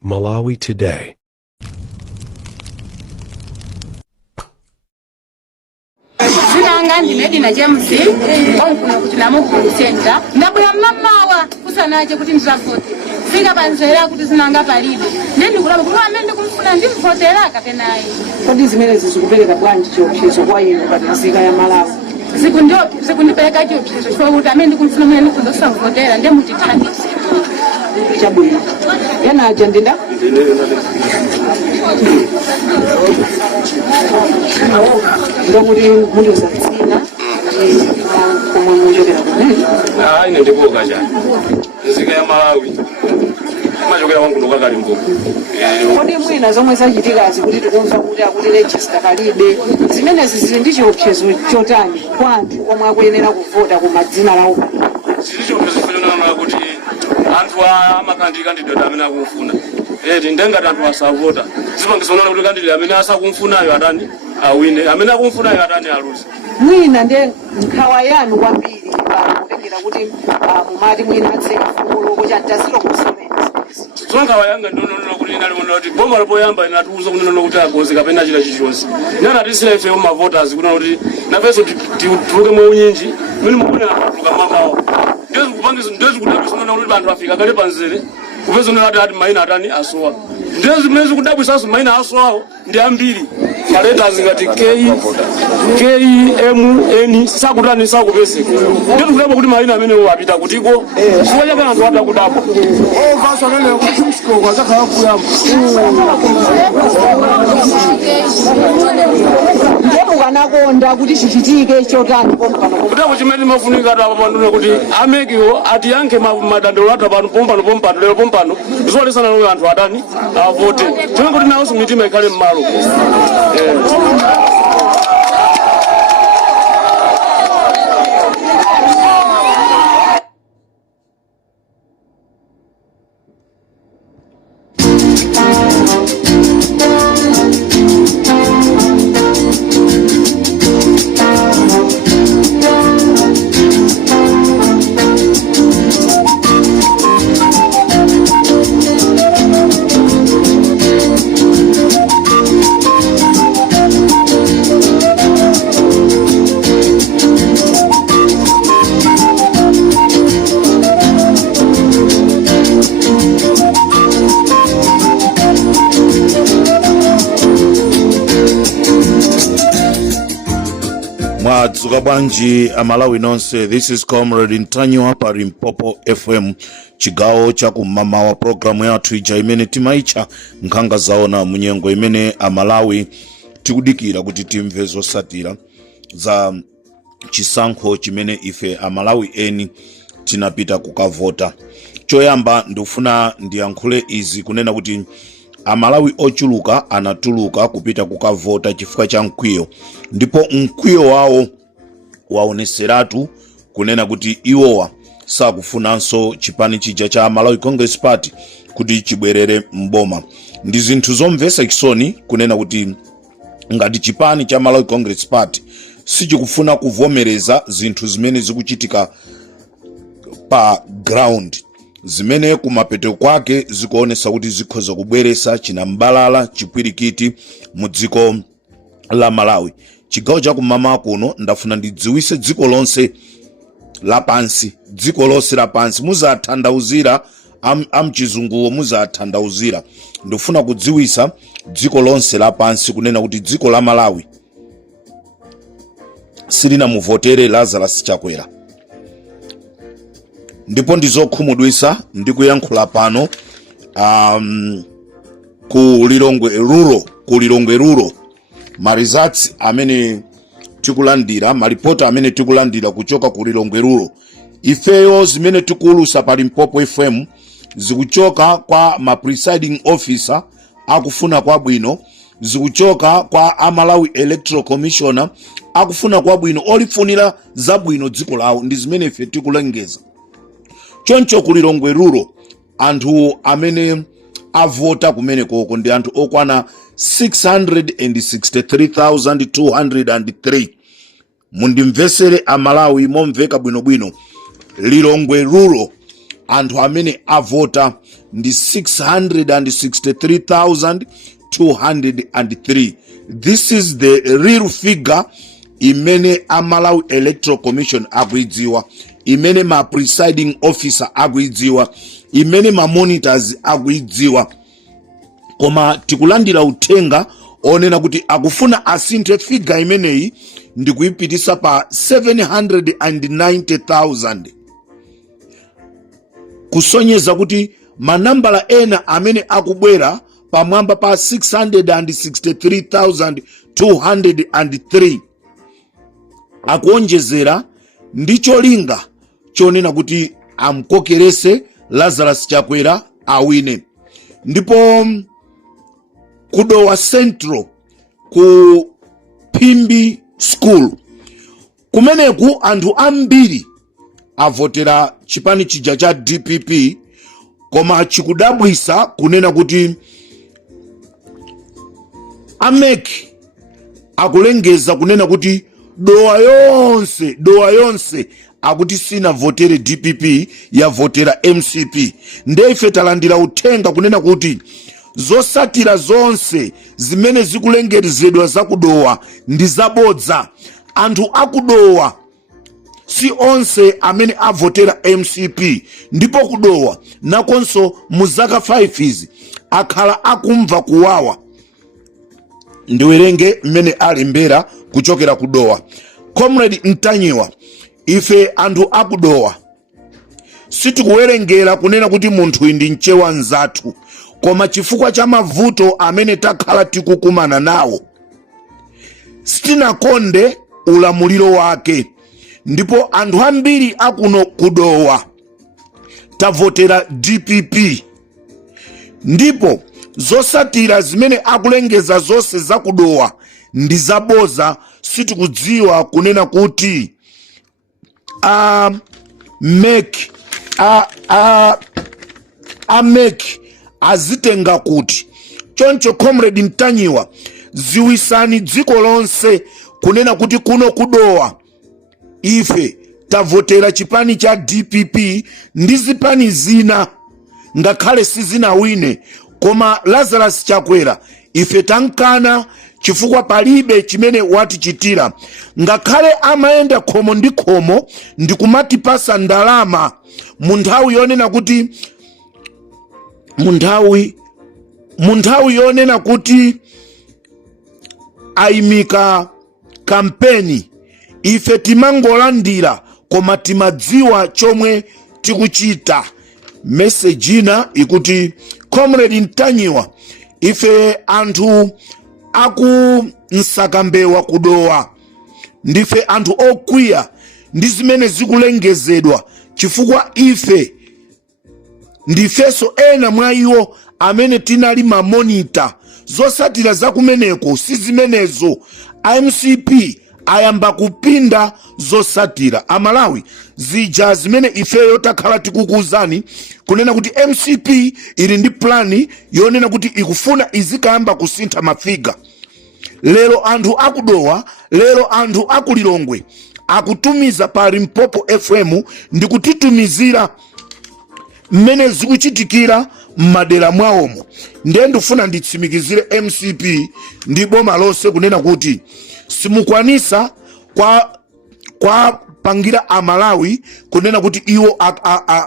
Malawi Today. Sinanga ndimedina James onkuno kuti namukulu center ndabula mamawa kusanaje kuti ndizavote singa panzera kuti sinanga palibe ndikulaba kuti amene kumfuna ndimvotera kapenayi kodi zimene zikupereka bwanji chiopsezo kwa inu kati nzika ya Malawi zikundipeleka chiopsezo chifukwa kuti amene kumfuna mwene kundosavotera ndemutithandize chabwino yana ajandida ndokuti muliza tsina komwe muchokera kumene ine ndibuka chani nzika ya Malawi machokera wangu kakali mbuku kodi mwina zomwe zachitikazi kuti tikumva kuti akuti register kalibe zimenezi zili ndi chiopsezo chotani kwa anthu omwe akuyenera kuvota ku madzina lawo chiopsezo chonana kuti anthu amakandidate amene akumfuna ndengati anthu asavota zipangisonana kuti kandidate amene asakumfunayo atani awine amene akumfunayo atani aluze mwina nde nkhawa yanu kwambiri kutengera kuti mumati mwina atsefumulo chantaziro kusevenza nkhawa yanga ndinonoona kuti inaliona kuti boma lopoyamba inatiuza kunena kuti agozi kapena chila chilichonse inatisira ife mavoters kunena kuti nafenso tituluke mweunyinji mwini mukunena atuluka mamawa ndezikudabwisana kuti anthu afika kale panzere kupezonera ati maina atani asowa ndezimene zikudabwisanso maina asowawo ndi ambiri maletazi ngati KEMN sakutani sakupezeka ndikulapo kuti maina amenewo apita kutiko chifukwa chake anthu adakudapo ndikanakonda kuti chichitike chotani kutako chimene mafunika ati apapandule kuti amekiwo atiyankhe madandaulo ati apano pompano lero pompano zolesana lomwe anthu atani avote chimene kuti nawonso mitima ikhale m'malo Mwadzuka bwanji Amalawi nonse. This is Comrade Ntanyo pa Limpopo FM, chigawo chakumama wa programu yathu ija imene timaicha nkhanga zaona munyengo imene Amalawi tikudikira kuti timve zosatira za chisankho chimene ife Amalawi eni tinapita kukavota. Choyamba ndifuna ndiyankhule izi kunena kuti Amalawi ochuluka anatuluka kupita kukavota chifukwa cha mkwiyo, ndipo mkwiyo wawo waoneseratu kunena kuti iwowa sakufunanso chipani chija cha Malawi Congress Party kuti chibwerere mboma. Ndi zinthu zomvetsa chisoni kunena kuti ngati chipani cha Malawi Congress Party sichikufuna kuvomereza zinthu zimene zikuchitika pa ground, zimene kumapeto kwake zikuonesa kuti zikhoza kubweresa chinambalala chipwirikiti mu dziko la Malawi. Chigawo chakumama kuno ndafuna ndidziwise dziko lonse lapansi, dziko lonse lapansi muzathandauzira amchizunguwo muzathandauzira. Ndifuna kudziwisa dziko lonse lapansi kunena kuti dziko la Malawi silina muvotere Lazarus Chakwera. Ndipo ndizokhumudwisa ndikuyankhula pano ku Lilongwe Rural marizatsi amene tikulandira, maripota amene tikulandira kuchoka ku Lilongwe Rural, ifeyo zimene tikulusa pa Limpopo FM zikuchoka kwa ma presiding officer akufuna kwabwino, zikuchoka kwa Amalawi Electoral Commissioner akufuna kwabwino, olifunira zabwino dziko lawo, ndi zimene ife tikulengeza. Choncho ku Lilongwe Rural anthu amene avota kumene koko ndi anthu okwana 663,203. Mundimvesere Amalawi momveka bwinobwino. Lilongwe Rural anthu amene avota ndi 663,203. This is the real figure imene Malawi Electoral Commission akuidziwa, imene ma presiding officer akuidziwa, imene ma monitors akuidziwa. Koma tikulandira uthenga onena kuti akufuna asinthe figure imeneyi ndi kuipitisa pa 790,000, kusonyeza kuti manambala ena amene akubwera pamwamba pa 663,203 akuonjezera ndi cholinga chonena kuti amkokerese Lazarus Chakwera awine. Ndipo kudowa Central ku Pimbi School kumeneku anthu ambiri avotera chipani chija cha DPP, koma chikudabwisa kunena kuti ameki akulengeza kunena kuti dowa yonse akuti sina votere DPP ya votera MCP. Ndeife talandira uthenga kunena kuti zosatira zonse zimene zikulengezedwa zakudowa ndi zabodza. Anthu akudowa si onse amene avotera MCP, ndipo kudowa nakonso muzaka 5 izi akhala akumva kuwawa. Ndiwerenge mmene alembera kuchokera kudowa. Comrade Ntanyiwa, ife anthu akudowa sitikuwerengera kunena kuti munthu ndi mchewa nzathu, koma chifukwa cha mavuto amene takhala tikukumana nawo sitinakonde ulamuliro wake. Ndipo anthu ambiri akuno kudowa tavotera DPP, ndipo zosatira zimene akulengeza zonse zakudowa ndi zaboza. Sitikudziwa kunena kuti ameki azitenga kuti. Choncho Comrade Ntanyiwa, ziwisani dziko lonse kunena kuti kuno kudowa ife tavotera chipani cha DPP ndi zipani zina ngakhale sizinawine, koma Lazarus Chakwera ife tankana chifukwa palibe chimene watichitira. Ngakhale amayenda khomo ndi khomo ndi kumatipasa ndalama mu nthawi yonena kuti yonena kuti ayimika kampeni, ife timangolandira koma timadziwa chomwe tikuchita. Message ina ikuti Comrade Ntanyiwa, ife anthu aku Nsakambewa kudowa ndife anthu okwiya ndi zimene zikulengezedwa, chifukwa ife ndifeso ena mwa iwo amene tinali mamonita. Zosatira zakumeneko si zimenezo. MCP ayamba kupinda zosatira Amalawi zija zimene ifeyo takhala tikukuuzani kunena kuti MCP ili ndi plani yonena kuti ikufuna izikayamba kusintha mafiga. Lero anthu akudowa, lero anthu akulilongwe akutumiza pa Limpopo FM ndi kutitumizira mmene zikuchitikira m'madera mwawomo. Ndiye ndifuna nditsimikizire MCP ndi boma lonse kunena kuti simukwanisa kwa pangira Amalawi kunena kuti iwo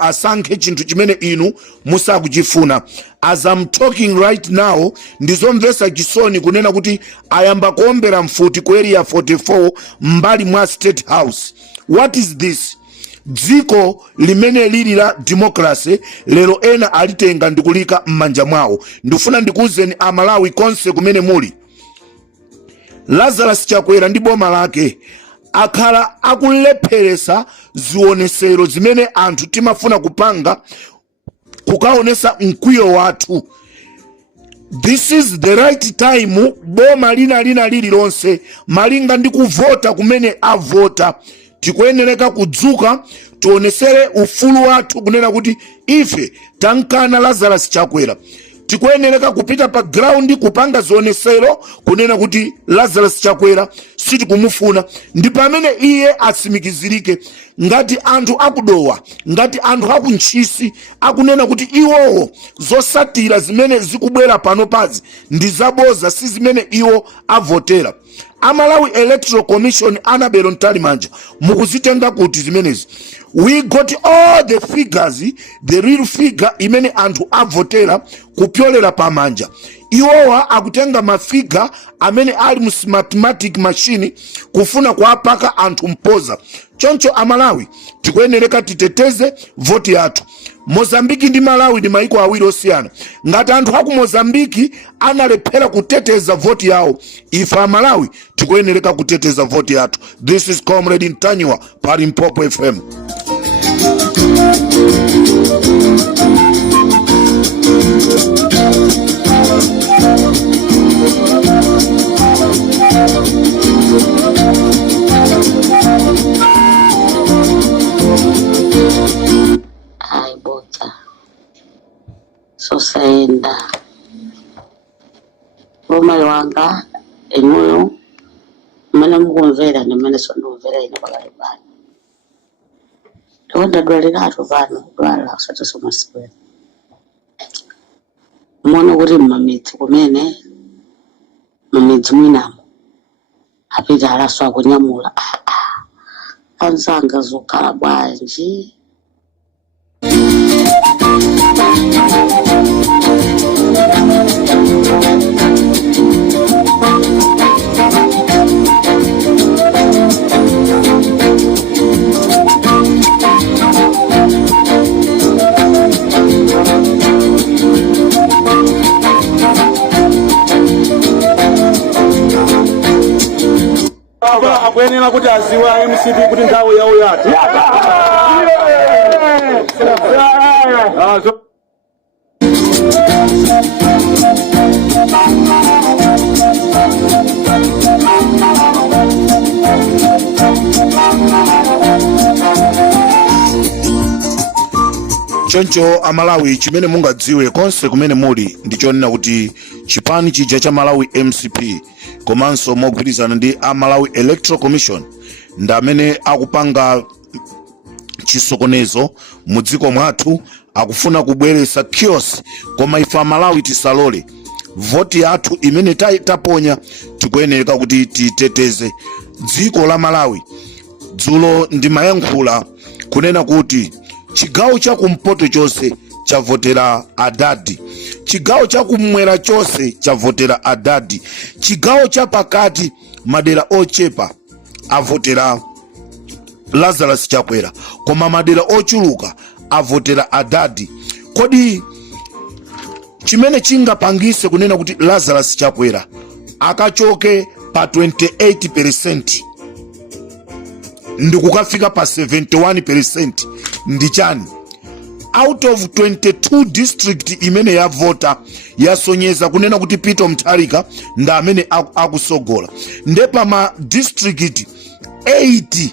asankhe chinthu chimene inu musakuchifuna. As I'm talking right now, ndizomvesa chisoni kunena kuti ayamba kuombera mfuti ku area 44 mbali mwa State House. What is this? Dziko limene lili la democracy lero ena alitenga ndikulika m'manja mwawo. Ndifuna ndikuuzeni Amalawi konse kumene muli, Lazarus Chakwera ndi boma lake akhala akulepheresa zionesero zimene anthu timafuna kupanga kukaonesa mkwiyo wathu. This is the right time boma lina lililonse malinga ndi kuvota kumene avota tikuyenereka kudzuka tionesere ufulu wathu kunena kuti ife tankana Lazarus Chakwera. tikuyenereka kupita pa ground kupanga zionesero kunena kuti Lazarus Chakwera sitikumufuna, ndi pamene iye atsimikizirike ngati anthu akudowa, ngati anthu akuntchisi akunena kuti iwowo zosatira zimene zikubwera pano pazi ndi zaboza, si zimene iwo avotera. Amalawi Electoral Commission Anabelo Ntalimanja mukuzitenga kuti zimenezi. We got all the figures, the real figure imene anthu avotera kupyolera pamanja. Iwowa akutenga mafiga amene ali mu mathematic machine kufuna kuapaka anthu mpoza. Choncho Amalawi tikuyenereka titeteze voti yathu. Mozambiki ndi Malawi ndi maiko awiri osiyana. Ngati anthu aku Mozambiki analephera kuteteza voti yawo, ife Amalawi tikuyenereka kuteteza voti yathu. This is Comrade Ntanywa pa Limpopo FM. Sosaenda Roma wanga enuyo mana mukumvera nemene sondumvera ine pakati pano ndonda dwaliratu pano dwala kusati somasibwera mwana kuti mmamidzi kumene mamidzi mwinamo apita alaso akunyamula anzanga zokhala bwanji akuyenera kuti aziwa MCP kuti nthawi yawo yati. Choncho Amalawi chimene mungadziwe konse kumene muli ndichonena kuti chipani chija cha Malawi MCP komanso mogwirizana ndi Amalawi Electoral Commission ndi amene akupanga chisokonezo mu dziko mwathu, akufuna kubweretsa chaos, koma ife Amalawi tisalole. Voti yathu imene taponya tikuyenereka kuti titeteze dziko la Malawi. Dzulo ndimayankhula kunena kuti chigawo cha kumpoto chose chavotera Adadi, chigawo cha kumwera chose chavotera Adadi, chigawo cha pakati madera ochepa avotera Lazarus Chakwera, koma madera ochuluka avotera Adadi. Kodi chimene chingapangise kunena kuti Lazarus Chakwera akachoke pa 28% ndikukafika pa 71% ndi chani? Out of 22 district imene ya vota yasonyeza kunena kuti Peter Mutharika nda amene akusogola, ndepa ma district 8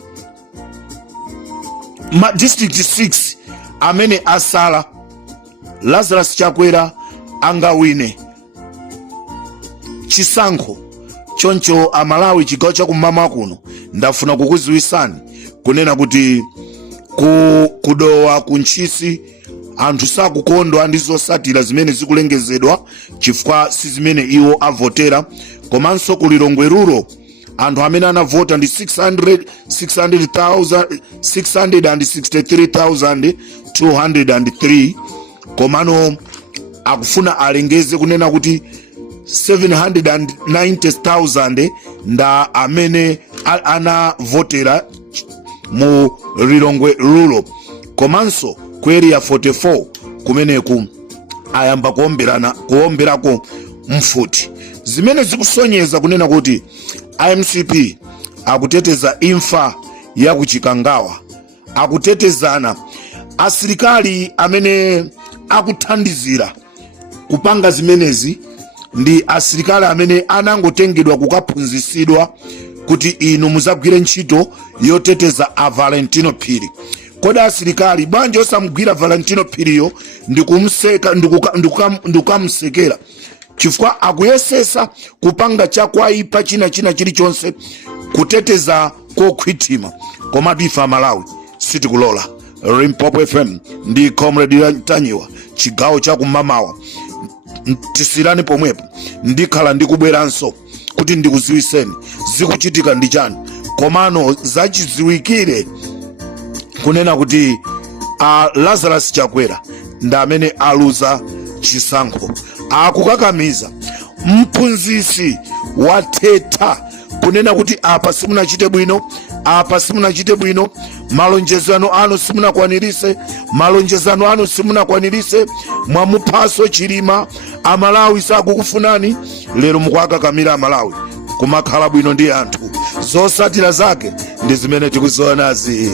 ma district 6 amene asala Lazarus Chakwera angawine chisankho. Choncho Amalawi chigawo cha kumama kuno ndafuna kukuziwisani kunena kuti kudowa kunchisi anthu sakukondwa ndi zosatira zimene zikulengezedwa chifukwa si zimene iwo avotera. Komanso kulilongwerulo anthu amene anavota ndi 663,203 komano akufuna alengeze kunena kuti 790,000 nda amene anavotera mu Lilongwe rulo. Komanso kweri ya 44 kumeneku ayamba kuomberako mfuti, zimene zikusonyeza kunena kuti IMCP akuteteza imfa ya kuchikangawa, akutetezana asilikali amene akuthandizira kupanga zimenezi ndi asilikali amene anangotengedwa kukaphunzisidwa kuti inu muzagwire ntchito yoteteza a Valentino Phiri. Kodi asilikali bwanji osamugwira Valentino Piriyo ndikumseka ndikukamsekera chifukwa akuyesesa kupanga chakwaipa china chilichonse kuteteza kokhwitima. Koma ife Malawi sitikulola. Limpopo FM ndi Comrade Ntanyiwa chigawo chakumamawa. Tisirani pomwepo ndikhala ndikubweranso kuti ndikuziwiseni zikuchitika ndi chani. Komano zachiziwikire kunena kuti Lazarus Chakwera ndi amene aluza chisankho. Akukakamiza mphunzitsi wathetha kunena kuti apa simunachite bwino, apa simunachite bwino, malonjezano anu simunakwanirise, mwamuphaso Chilima, Amalawi sakukufunani. Lero mukwakakamira Amalawi kumakhala bwino ndi anthu. Zosatira zake ndi zimene tikuzionazi.